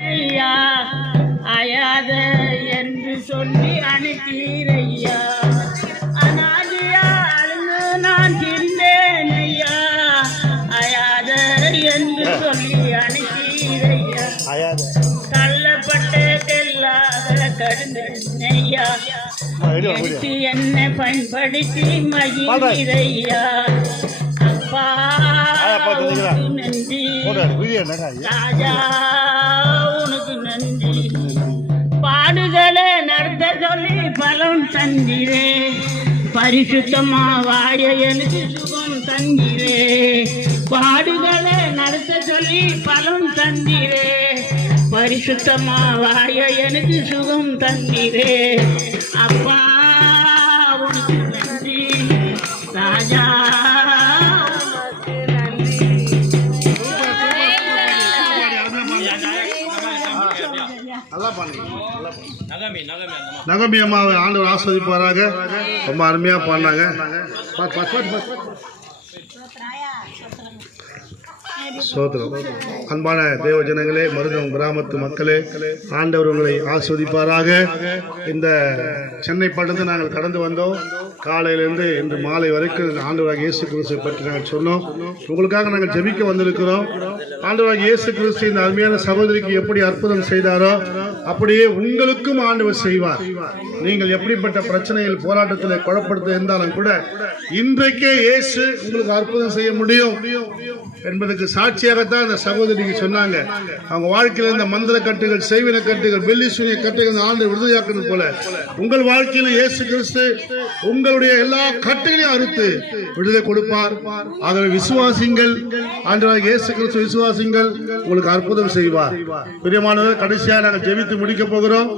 ஐயா அயாத என்று சொல்லி அனுப்பீரையா அனாதியா அழுது நான் திரிந்தேன் ஐயா. அயாத என்று சொல்லி அனுப்பீரையா தள்ளப்பட்ட தெல்லாத எடுத்து என்னை பயன்படுத்தி மகிழ்கிறையா அப்பா நன்றி. ராஜா நன்றி பாடுகளை நடத்த சொல்லி பலம் தந்திரே. பரிசுத்தமா வாழ எனக்கு சுகம் தந்திரே. பாடுதலை நடத்த சொல்லி பலம் தந்திரே. பரிசுத்தமா வாழ எனக்கு சுகம் தந்திரே. அப்பா நகமி அம்மாவை ஆண்டவர் ஆஸ்வதிப்பாராக. ரொம்ப அருமையா பாடினாங்க. பாட்டு, அன்பான தேவ ஜனங்களே மருதம் கிராமத்து மக்களே ஆண்டவர் உங்களை ஆஸ்வதிப்பாராக. இந்த சென்னை பட்டந்து நாங்கள் கடந்து வந்தோம். காலையிலேருந்து இன்று மாலை வரைக்கும் ஆண்டவராக இயேசு கிறிஸ்து பற்றி நாங்கள் சொன்னோம். உங்களுக்காக நாங்கள் ஜெபிக்க வந்திருக்கிறோம். ஆண்டவராக இயேசு கிறிஸ்து இந்த அருமையான சகோதரிக்கு எப்படி அற்புதம் செய்தாரோ அப்படியே உங்களுக்கும் ஆண்டவர் செய்வார். நீங்கள் எப்படிப்பட்ட பிரச்சனையில் போராட்டத்தில் குழப்பத்தில் இருந்தாலும் கூட இன்றைக்கே இயேசு உங்களுக்கு அற்புதம் செய்ய முடியும். என்பதற்கு சாட்சியாகத்தான் அந்த சகோதரிக்கு சொன்னாங்க. அவங்க வாழ்க்கையில இந்த மந்திர கட்டுகள் செய்வின கட்டுகள் வெள்ளி சூரிய கட்டுகள் ஆண்டு விடுதலையாக்குறது போல உங்கள் வாழ்க்கையில இயேசு கிறிஸ்து உங்களுடைய எல்லா கட்டுகளையும் அறுத்து விடுதலை கொடுப்பார். ஆகவே விசுவாசிங்கள் ஆண்டவராக இயேசு கிறிஸ்து விசுவாசிங்கள் உங்களுக்கு அற்புதம் செய்வார். பிரியமானவர் கடைசியாக நாங்கள் ஜெபித்து முடிக்க போகிறோம்.